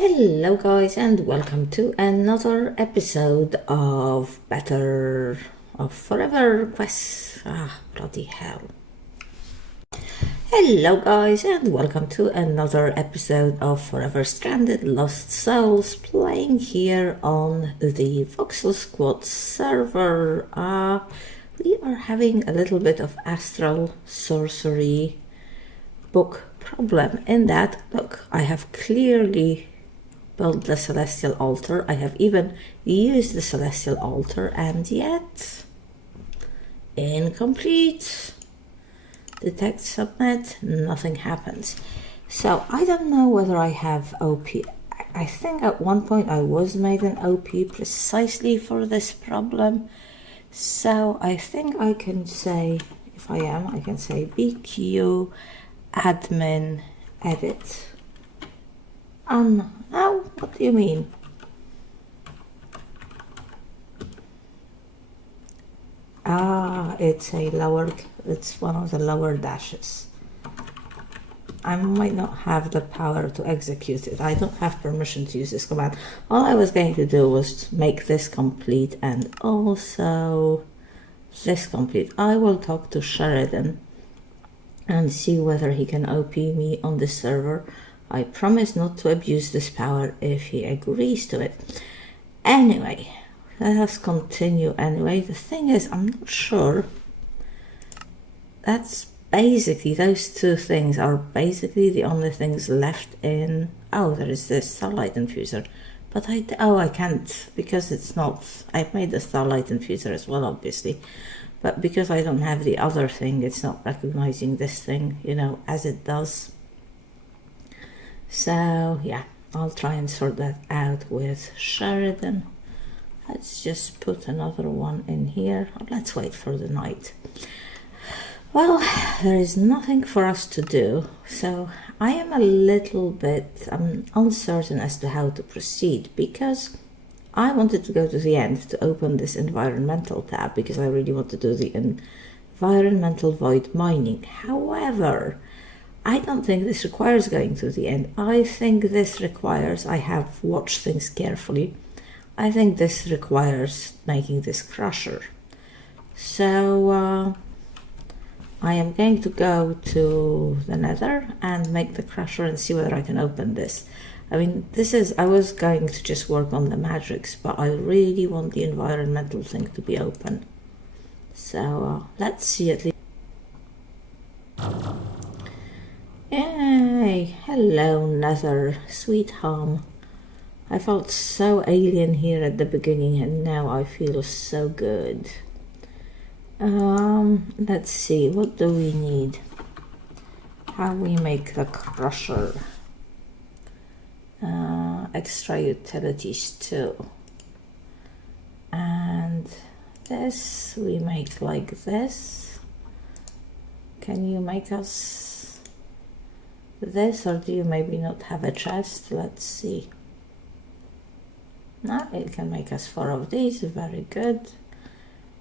Hello guys and welcome to another episode of Forever Quests. Bloody hell. Hello guys and welcome to another episode of Forever Stranded Lost Souls, playing here on the Voxel Squad server. We are having a little bit of astral sorcery book problem in that, look, I have clearly built the celestial altar. I have even used the celestial altar, and yet incomplete. Detect, submit, nothing happens. So I don't know whether I have OP. I think at one point I was made an OP precisely for this problem. So I think I can say, if I am, I can say BQ admin edit. Now, what do you mean? It's one of the lower dashes. I might not have the power to execute it. I don't have permission to use this command. All I was going to do was make this complete and also this complete. I will talk to Sheridan and see whether he can OP me on this server. I promise not to abuse this power if he agrees to it. Anyway, let us continue anyway. The thing is, I'm not sure. That's basically, those two things are basically the only things left in... Oh, there is this starlight infuser. But I can't, because it's not... I've made the starlight infuser as well, obviously. But because I don't have the other thing, it's not recognizing this thing, you know, as it does. So yeah, I'll try and sort that out with Sheridan. Let's just put another one in here. Let's wait for the night. Well, there is nothing for us to do, so I am a little bit uncertain as to how to proceed, because I wanted to go to the end to open this environmental tab because I really want to do the environmental void mining. However, I don't think this requires going to the end. I think this requires, I have watched things carefully, I think this requires making this crusher. So I am going to go to the nether and make the crusher and see whether I can open this. I mean, I was going to just work on the magics, but I really want the environmental thing to be open. So let's see at least. Yay! Hello, Nether, sweet home. I felt so alien here at the beginning, and now I feel so good. Let's see, what do we need? How we make the crusher? Extra utilities too. And this we make like this. Can you make us this, or do you maybe not have a chest? Let's see. No, it can make us 4 of these, very good.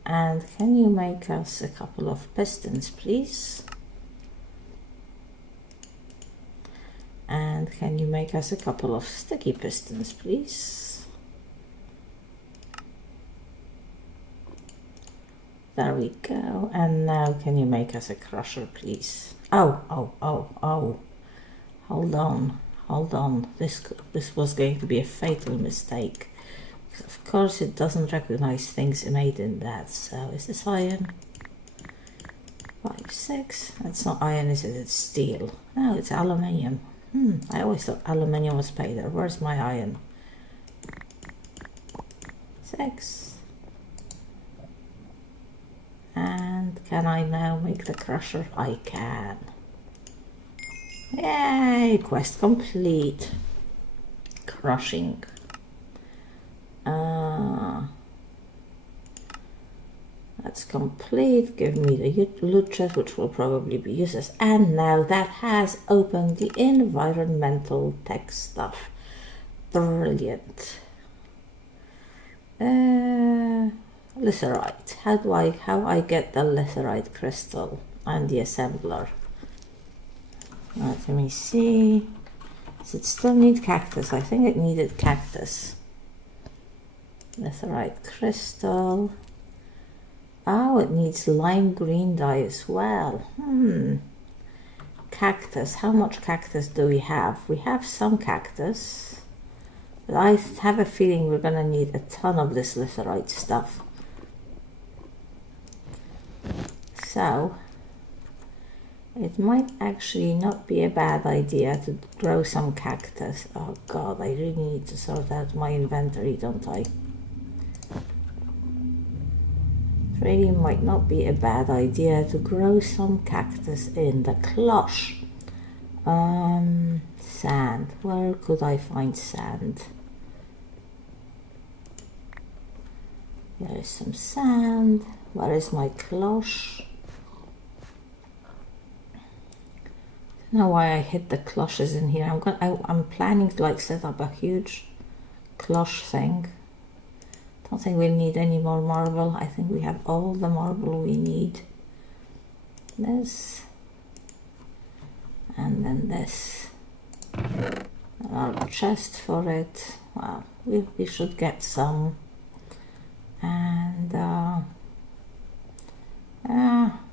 And can you make us a couple of pistons, please? And can you make us a couple of sticky pistons, please? There we go. And now can you make us a crusher, please? Oh. Hold on. This was going to be a fatal mistake. Of course it doesn't recognize things made in that. So is this iron? 5, 6. That's not iron, is it? It's steel. No, it's aluminium. I always thought aluminium was better. Where's my iron? 6. And can I now make the crusher? I can. Yay! Quest complete. Crushing. That's complete. Give me the loot chest, which will probably be useless. And now that has opened the environmental tech stuff. Brilliant. Litherite. How I get the litherite crystal and the assembler? Let me see. Does it still need cactus? I think it needed cactus. Netherite crystal. Oh, it needs lime green dye as well. Cactus. How much cactus do we have? We have some cactus. But I have a feeling we're going to need a ton of this litherite stuff. So, it might actually not be a bad idea to grow some cactus. Oh god, I really need to sort out my inventory, don't I? It really might not be a bad idea to grow some cactus in the cloche. Sand. Where could I find sand? There is some sand. Where is my cloche? I don't know why I hid the cloches in here. I'm planning to like set up a huge cloche thing. Don't think we'll need any more marble. I think we have all the marble we need. This. And then this. Our chest for it. Well, we should get some. And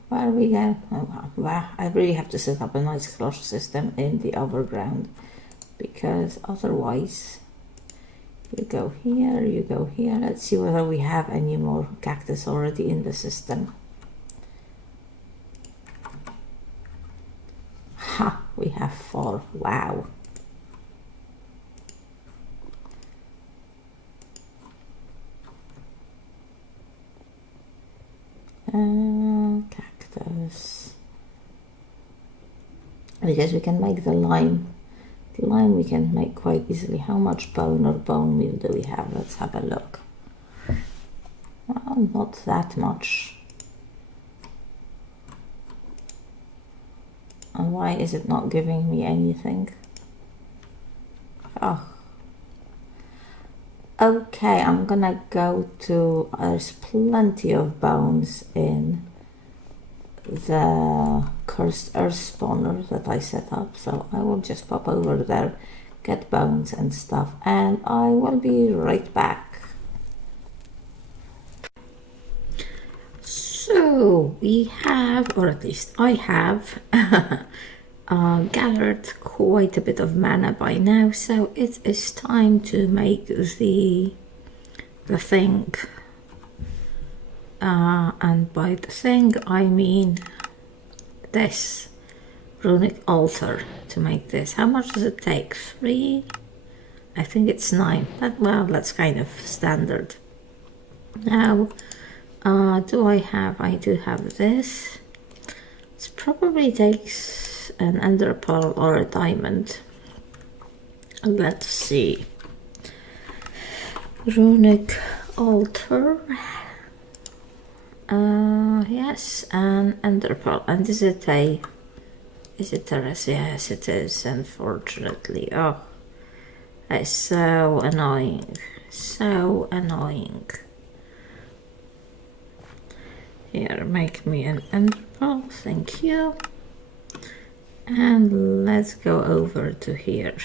where are we going? Oh, well, I really have to set up a nice cloche system in the overground, because otherwise you go here, you go here. Let's see whether we have any more cactus already in the system. Ha! We have 4. Wow. Cactus. Because we can make the lime. The lime we can make quite easily. How much bone or bone meal do we have? Let's have a look. Well, not that much. And why is it not giving me anything? Oh. Okay, I'm gonna go to, there's plenty of bones in the cursed earth spawner that I set up, so I will just pop over there, get bones and stuff, and I will be right back. So we have, or at least I have, gathered quite a bit of mana by now, so it is time to make the thing. And by the thing I mean this runic altar to make this. How much does it take? 3? I think it's 9. Well, that's kind of standard. Now, do I do have this. It probably takes an ender pearl or a diamond. Let's see. Runic altar. Yes, an ender pearl. And is it a terrace? Yes, it is, unfortunately. Oh, it's so annoying. So annoying. Here, make me an ender pearl, thank you. And let's go over to here.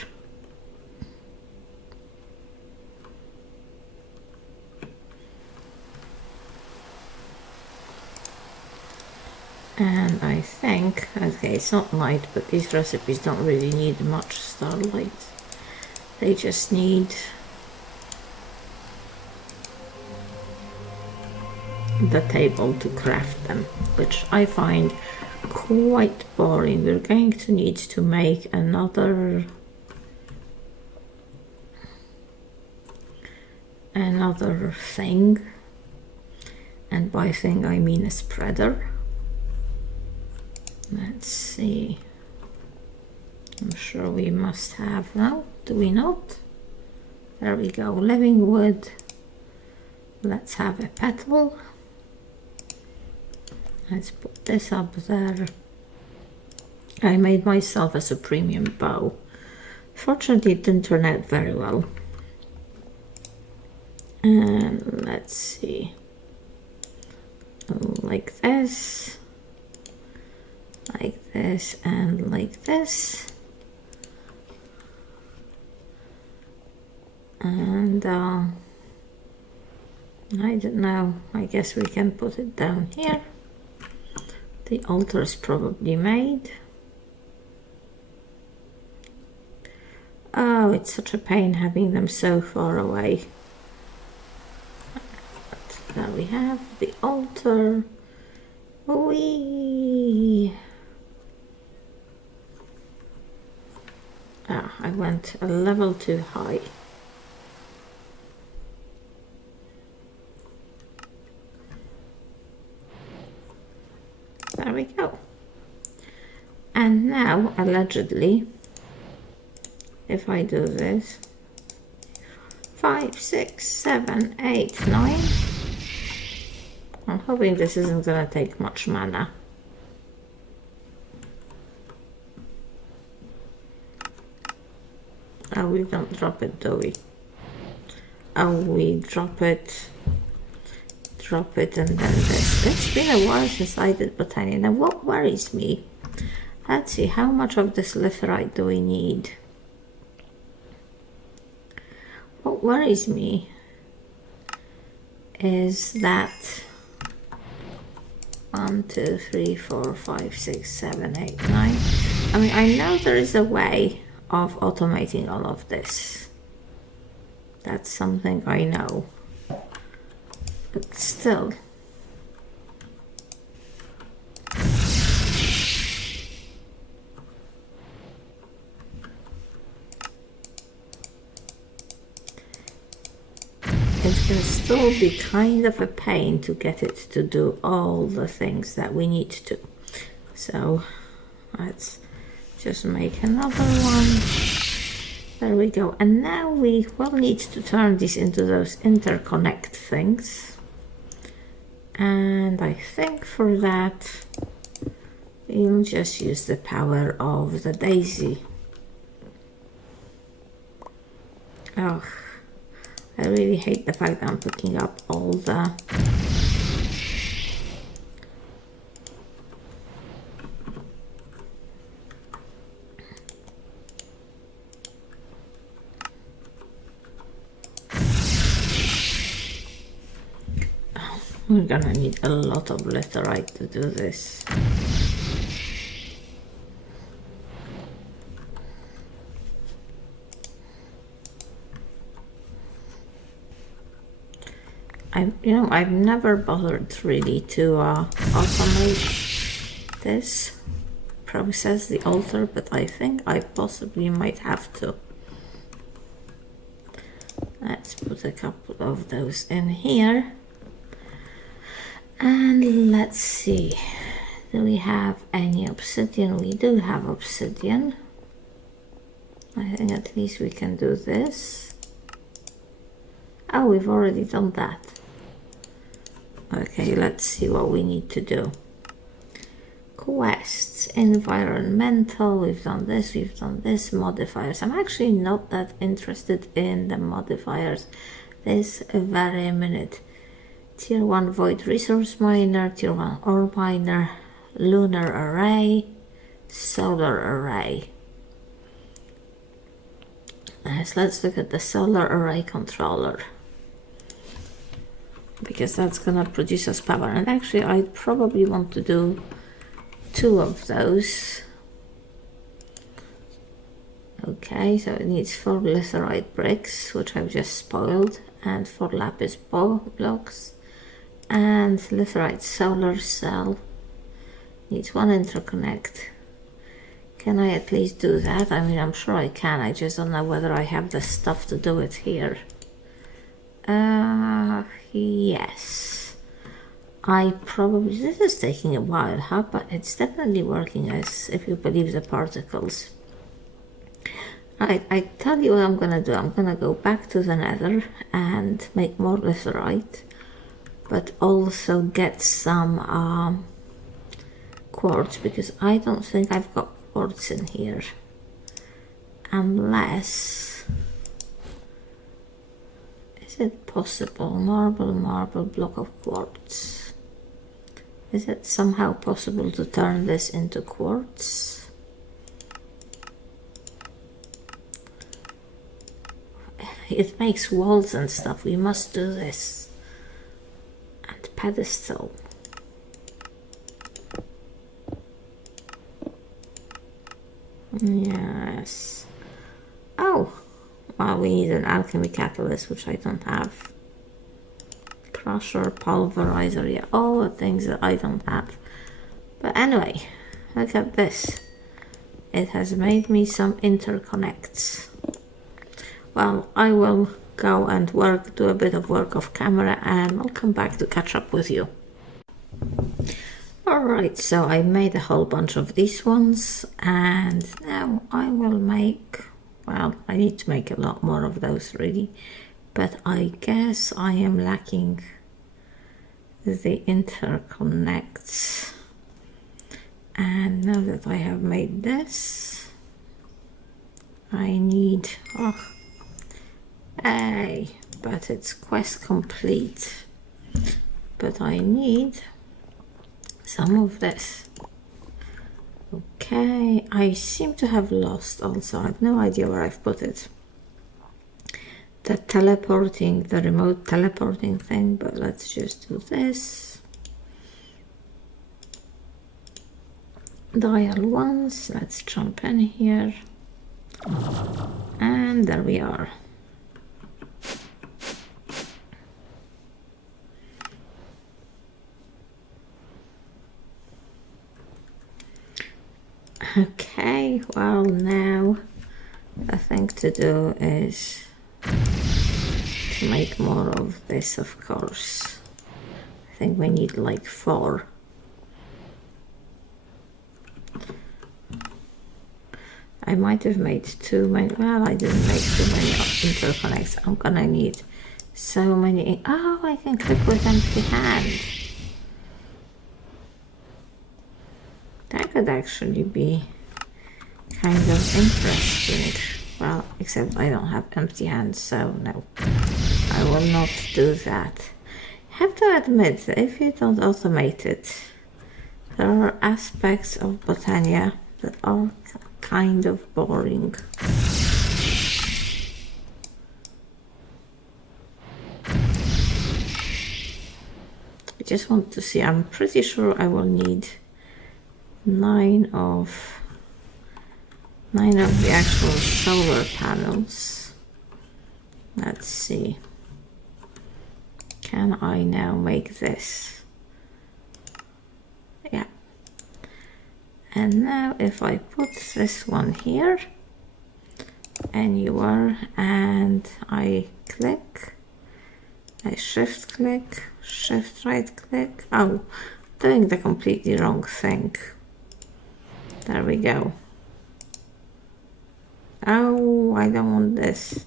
And I think, okay, it's not light, but these recipes don't really need much starlight. They just need the table to craft them, which I find quite boring. We're going to need to make another thing, and by thing I mean a spreader. Let's see. I'm sure we must have now. Do we not? There we go. Living wood. Let's have a petal. Let's put this up there. I made myself as a premium bow. Fortunately, it didn't turn out very well. And let's see. Like this. Like this and like this. And I don't know, I guess we can put it down here. The altar is probably made. Oh, it's such a pain having them so far away. But there we have the altar. Whee! Ah, I went a level too high. There we go. And now, allegedly, if I do this, 5, 6, 7, 8, 9. I'm hoping this isn't going to take much mana. Oh, we don't drop it, do we? Oh, we drop it, and then this. It's been a while since I did Botania. Now, what worries me? Let's see, how much of this litherite do we need? What worries me is that 1, 2, 3, 4, 5, 6, 7, 8, 9. I mean, I know there is a way of automating all of this. That's something I know. But still. It can still be kind of a pain to get it to do all the things that we need to. So let's just make another one. There we go. And now we will need to turn these into those interconnect things. And I think for that, we'll just use the power of the daisy. Oh, I really hate the fact that I'm picking up all the we're gonna need a lot of litherite to do this. I've never bothered really to automate this process, the altar, but I think I possibly might have to. Let's put a couple of those in here. And let's see, do we have any obsidian? We do have obsidian. I think at least we can do this. Oh, we've already done that. Okay, let's see what we need to do. Quests, environmental, we've done this, modifiers. I'm actually not that interested in the modifiers this very minute. Tier 1 void resource miner, tier 1 ore miner, lunar array, solar array. Yes, let's look at the solar array controller, because that's gonna produce us power. And actually I probably want to do 2 of those. Okay, so it needs 4 litherite bricks, which I've just spoiled, and 4 lapis blocks, and litherite solar cell needs 1 interconnect. Can I at least do that? I mean, I'm sure I can, I just don't know whether I have the stuff to do it here. Yes, I probably, this is taking a while, huh? But it's definitely working, as if you believe the particles. Right, I tell you what I'm gonna do. I'm gonna go back to the nether and make more litherite, but also get some quartz, because I don't think I've got quartz in here, unless, is it possible? Marble, block of quartz. Is it somehow possible to turn this into quartz? it makes walls and stuff. We must do this. And pedestal. Yes. Oh, well, we need an alchemy catalyst, which I don't have. Crusher, pulverizer, yeah, all the things that I don't have. But anyway, look at this. It has made me some interconnects. Well, I will go and do a bit of work off camera, and I'll come back to catch up with you. Alright, so I made a whole bunch of these ones, and now I will make, well, I need to make a lot more of those really, but I guess I am lacking the interconnects. And now that I have made this, I need, but it's quest complete, but I need some of this. Okay, I seem to have lost also, I have no idea where I've put it. The remote teleporting thing, but let's just do this. Dial once, let's jump in here. And there we are. Okay, well now the thing to do is to make more of this, of course. I think we need like 4. I might have made too many, well, I didn't make too many interconnects. I'm gonna need so many. Oh, I can click with empty hand. That could actually be kind of interesting. Well, except I don't have empty hands, so no, I will not do that. I have to admit that if you don't automate it, there are aspects of Botania that are kind of boring. I just want to see, I'm pretty sure I will need 9 of the actual solar panels. Let's see. Can I now make this? Yeah. And now if I put this one here, anywhere, and I click, I shift click, shift right click. Oh, doing the completely wrong thing. There we go. Oh, I don't want this.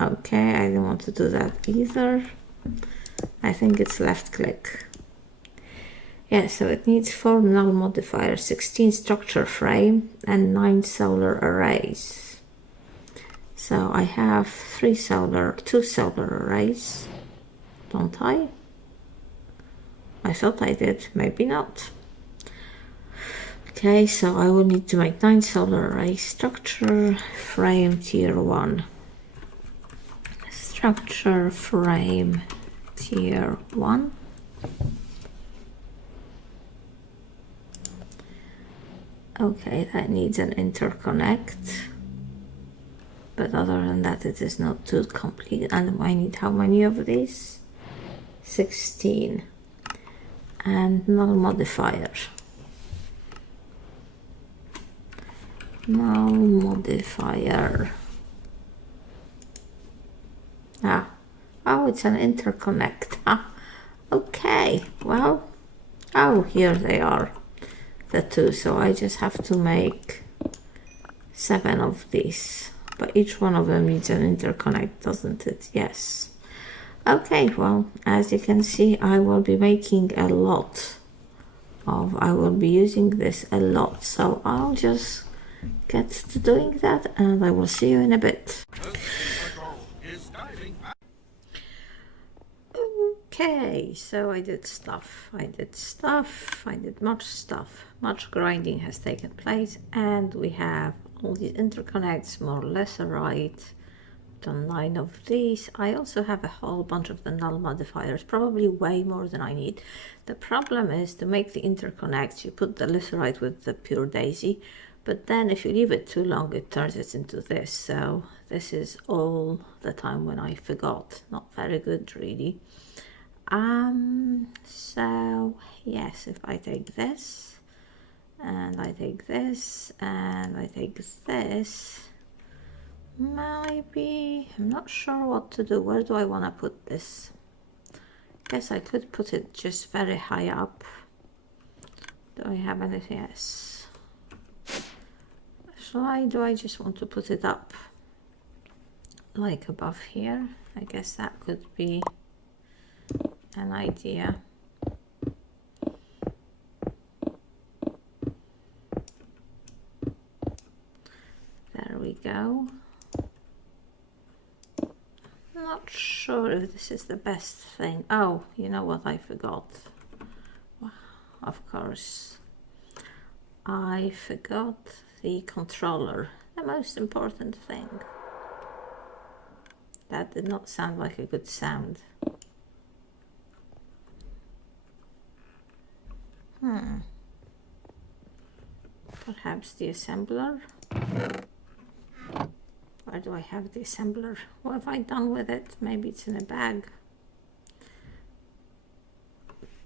Okay, I don't want to do that either. I think it's left click. Yeah, so it needs 4 null modifiers, 16 structure frame, and 9 solar arrays. So I have 2 solar arrays, don't I? I thought I did, maybe not. Okay, so I will need to make 9 solar array structure frame tier 1. Structure frame tier 1. Okay, that needs an interconnect. But other than that, it is not too complete. And I need how many of these? 16. And null modifier. Null modifier. Oh, it's an interconnect. Okay, well, oh, here they are, the 2. So I just have to make 7 of these, but each one of them needs an interconnect, doesn't it? Yes. Okay, well, as you can see, I will be making a lot of, I will be using this a lot, so I'll just get to doing that, and I will see you in a bit. Okay, so I did much stuff, much grinding has taken place, and we have all these interconnects more or less right. done 9 of these. I also have a whole bunch of the null modifiers, probably way more than I need. The problem is to make the interconnects, you put the litherite with the pure daisy, but then if you leave it too long, it turns it into this. So this is all the time when I forgot. Not very good, really. So yes, if I take this, and I take this, and I take this, maybe, I'm not sure what to do. Where do I want to put this? Guess I could put it just very high up. Do I have anything? Yes. Do I just want to put it up like above here? I guess that could be an idea. There we go. Not sure if this is the best thing. Oh, you know what I forgot? Of course, I forgot the controller, the most important thing. That did not sound like a good sound. Perhaps the assembler? Where do I have the assembler? What have I done with it? Maybe it's in a bag.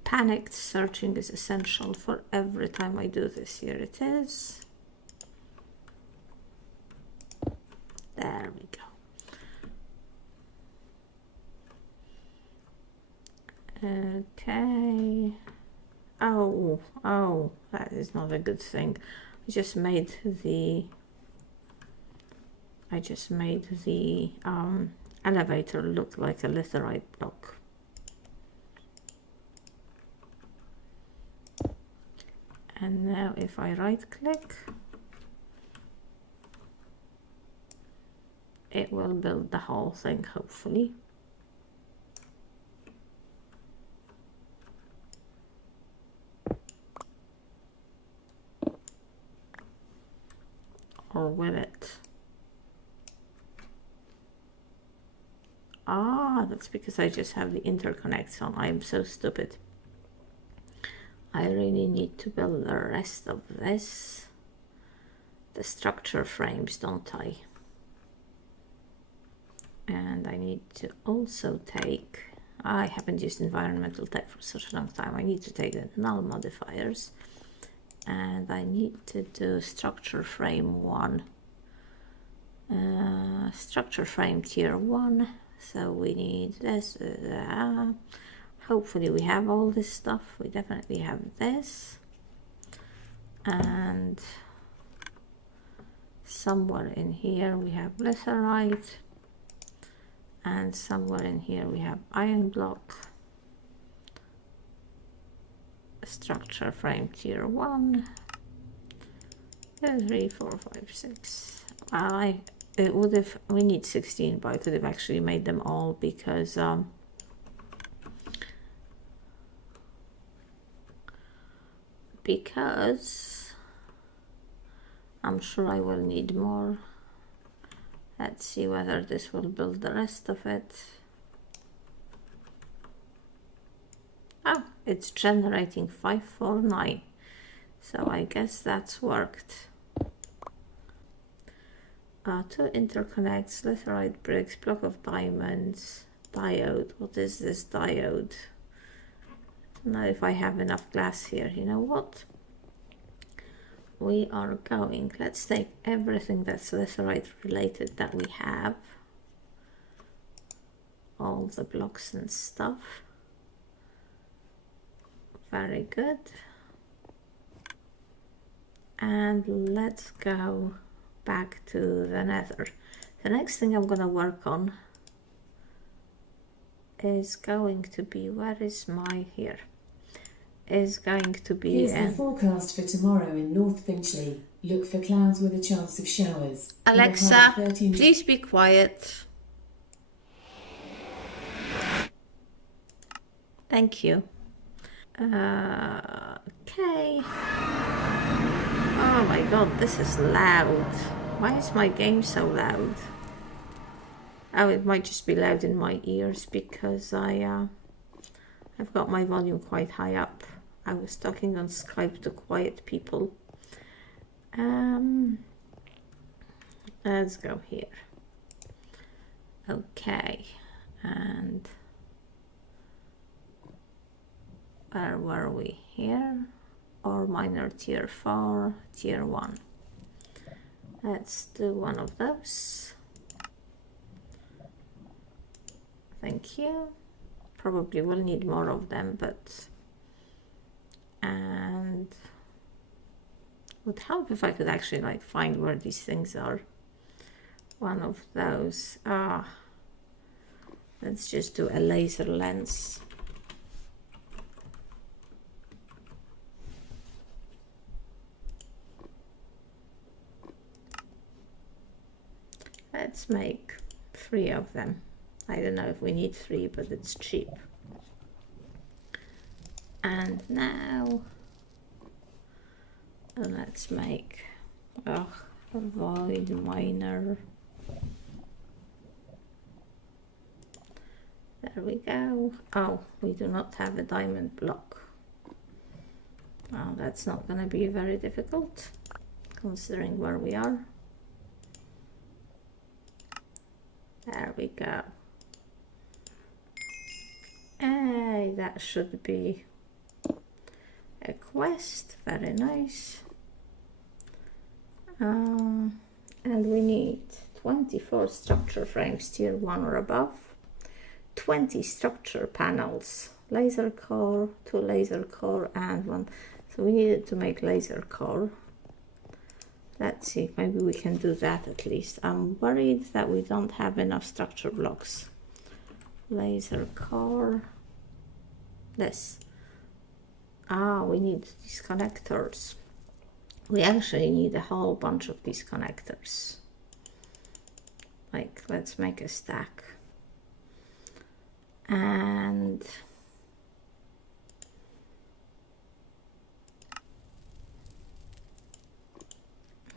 Panicked searching is essential for every time I do this. Here it is. There we go. Okay. Oh, that is not a good thing. I just made the elevator look like a litherite block. And now if I right click, it will build the whole thing, hopefully. Or will it? Ah, that's because I just have the interconnects on. I am so stupid. I really need to build the rest of this. The structure frames, don't I? And I need to also take, I haven't used environmental tech for such a long time. I need to take the null modifiers, and I need to do structure frame 1. Structure frame tier 1. So we need this. Hopefully we have all this stuff. We definitely have this. And somewhere in here we have litherite. And somewhere in here we have iron block. Structure frame tier 1. 2, 3, 4, 5, 6. Well, it would have, we need 16, but I could have actually made them all because I'm sure I will need more. Let's see whether this will build the rest of it. Oh, it's generating 549, so I guess that's worked. 2 interconnects, litherite bricks, block of diamonds, diode. What is this diode? I don't know if I have enough glass here. You know what? We are going, let's take everything that's litherite related that we have. All the blocks and stuff. Very good. And let's go back to the nether. The next thing I'm going to work on is going to be, where is my, here, is going to be... Here's the forecast for tomorrow in North Finchley. Look for clouds with a chance of showers. Alexa, please be quiet. Thank you. Okay. Oh my god, this is loud. Why is my game so loud? Oh, it might just be loud in my ears because I've got my volume quite high up. I was talking on Skype to quiet people. Let's go here. Okay, and where were we here? Or minor tier 4, tier 1. Let's do one of those. Thank you. Probably will need more of them, but and would help if I could actually like find where these things are. One of those. Let's just do a laser lens. Let's make 3 of them. I don't know if we need 3, but it's cheap. And now let's make a void miner. There we go. Oh, we do not have a diamond block. Well, that's not going to be very difficult considering where we are. There we go. Hey, that should be a quest. Very nice. And we need 24 structure frames, tier 1 or above, 20 structure panels, laser core, 2 laser core and 1. So we needed to make laser core. Let's see, maybe we can do that at least. I'm worried that we don't have enough structure blocks. Laser core. This. We need these connectors. We actually need a whole bunch of these connectors. Like, let's make a stack. And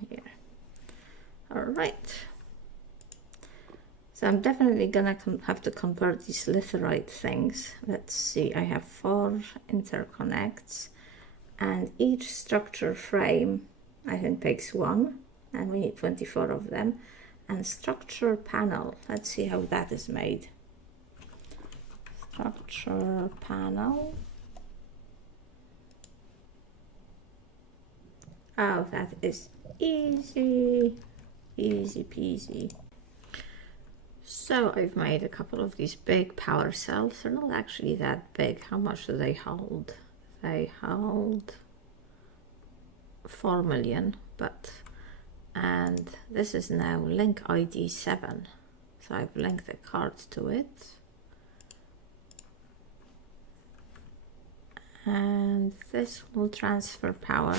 here. All right. So I'm definitely gonna have to convert these litherite things. Let's see, I have 4 interconnects and each structure frame I think takes 1 and we need 24 of them. And structure panel, let's see how that is made. Structure panel. Oh, that is easy, easy peasy. So I've made a couple of these big power cells. They're not actually that big. How much do they hold? They hold 4 million, but, and this is now link ID 7. So I've linked a card to it. And this will transfer power.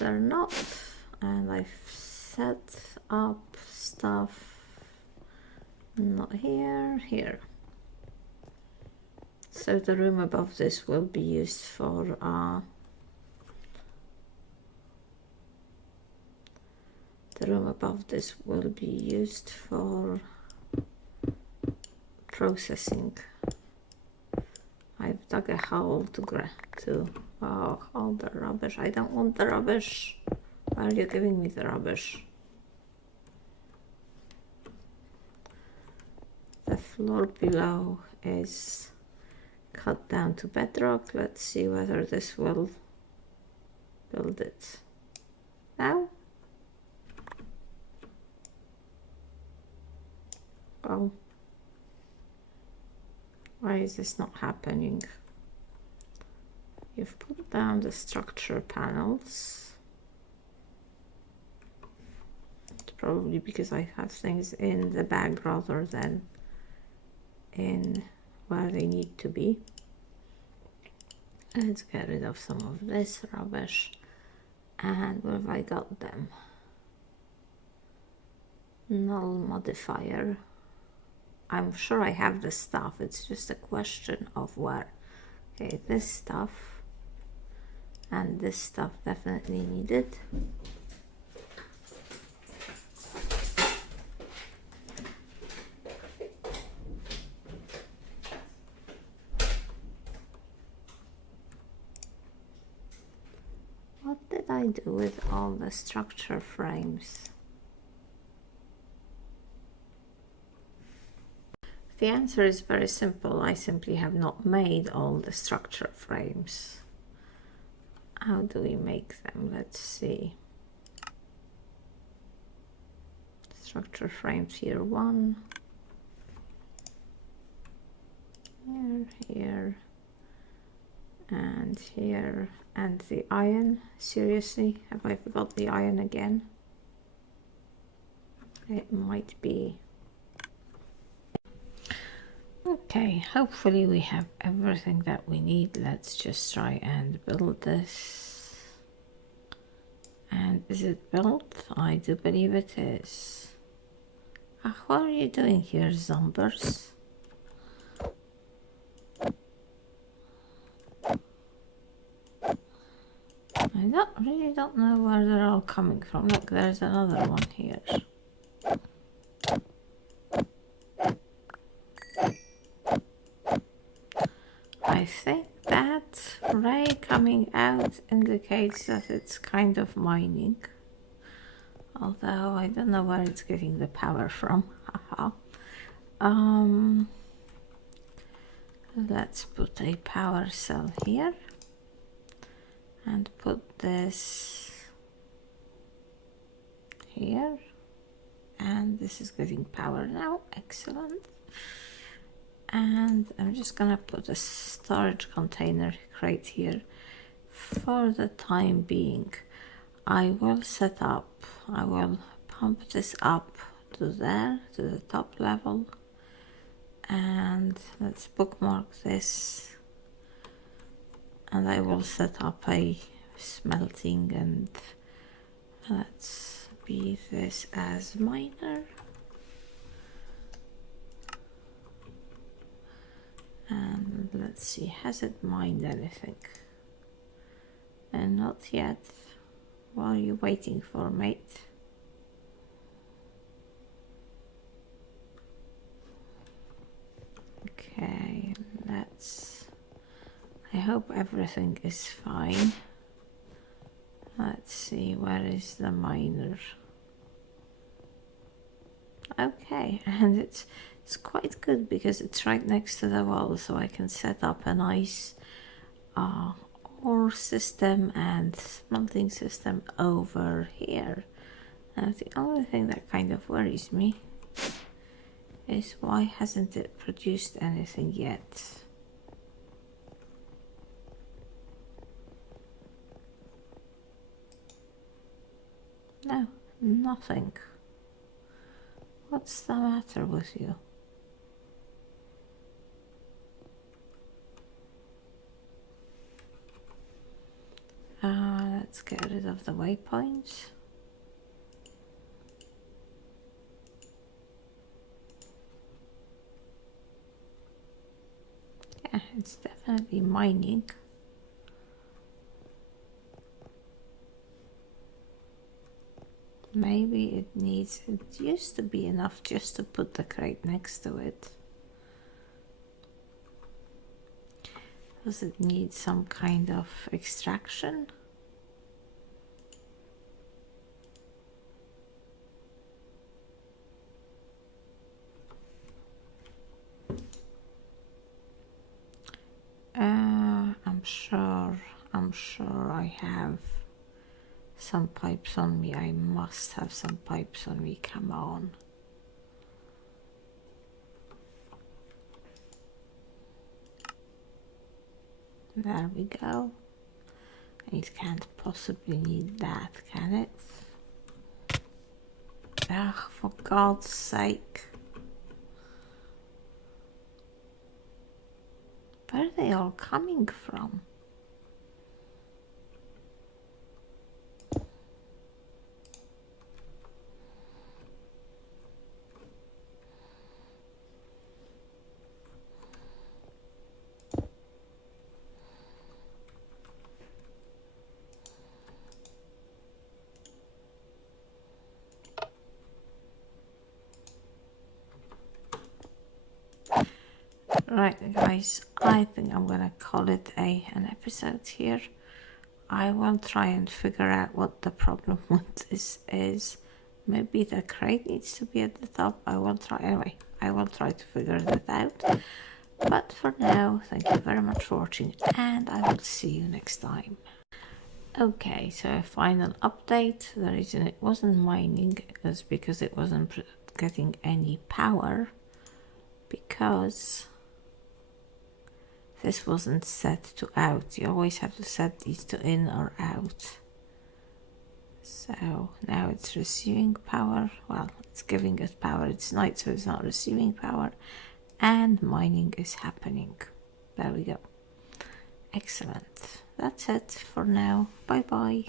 They're not, and I've set up stuff. Not here. So the room above this will be used for processing. I've dug a hole to all the rubbish. I don't want the rubbish. Why are you giving me the rubbish? The floor below is cut down to bedrock. Let's see whether this will build it. Now? Oh. Why is this not happening? You've put down the structure panels. It's probably because I have things in the bag rather than in where they need to be. Let's get rid of some of this rubbish. And where have I got them? Null modifier. I'm sure I have the stuff, it's just a question of where. Okay, this stuff and this stuff definitely needed. I do with all the structure frames? The answer is very simple. I simply have not made all the structure frames. How do we make them? Let's see. Structure frames here, one. Here, and here, and the iron. Seriously, have I forgot the iron again? It might be. Okay, hopefully we have everything that we need. Let's just try and build this. And is it built? I do believe it is. What are you doing here, zombies? I really don't know where they're all coming from. Look, there's another one here. I think that ray coming out indicates that it's kind of mining. Although I don't know where it's getting the power from. Let's put a power cell here. And put this here, and this is getting power now. Excellent. And I'm just gonna put a storage container crate here for the time being. I will pump this up to there, to the top level, and let's bookmark this. And I will set up a smelting, and let's be this as miner. And let's see, has it mined anything? And not yet. What are you waiting for, mate? Okay, I hope everything is fine. Let's see, where is the miner? Okay, and it's quite good because it's right next to the wall, so I can set up a nice ore system and smelting system over here. Now the only thing that kind of worries me is why hasn't it produced anything yet? No, nothing. What's the matter with you? Let's get rid of the waypoints. Yeah, it's definitely mining. Maybe it used to be enough just to put the crate next to it. Does it need some kind of extraction? I'm sure I have some pipes on me. I must have some pipes on me. Come on. There we go. It can't possibly need that, can it? Ugh, for God's sake. Where are they all coming from? Right, guys, I think I'm gonna call it an episode here. I will try and figure out what the problem with this is. Maybe the crate needs to be at the top. I will try anyway. I will try to figure that out. But for now, thank you very much for watching, and I will see you next time. Okay, so a final update. The reason it wasn't mining is because it wasn't getting any power, because this wasn't set to out. You always have to set these to in or out. So now it's receiving power. Well, it's giving it power. It's night, so it's not receiving power. And mining is happening. There we go. Excellent. That's it for now. Bye bye.